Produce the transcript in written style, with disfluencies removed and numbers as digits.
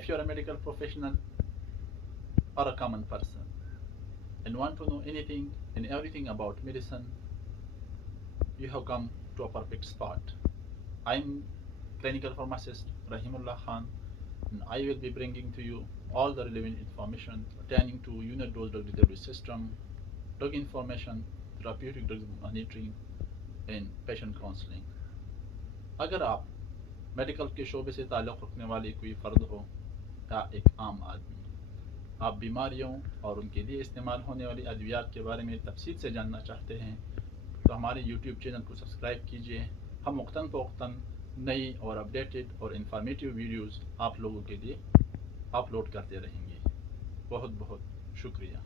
If you're a medical professional or a common person and want to know anything and everything about medicine, you have come to a perfect spot. I'm clinical pharmacist Rahimullah Khan, and I will be bringing to you all the relevant information pertaining to unit dose drug delivery system, drug information, therapeutic drug monitoring, and patient counseling. अगर आप मेडिकल के शोबे से ताल्लुक़ रखने वाले कोई फ़र्द हो या एक आम आदमी, आप बीमारियों और उनके लिए इस्तेमाल होने वाली अद्वियात के बारे में तफसील से जानना चाहते हैं, तो हमारे YouTube चैनल को सब्सक्राइब कीजिए। हम वक्तन फ़वक्तन नई और अपडेटेड और इन्फॉर्मेटिव वीडियोज़ आप लोगों के लिए अपलोड करते रहेंगे। बहुत बहुत शुक्रिया।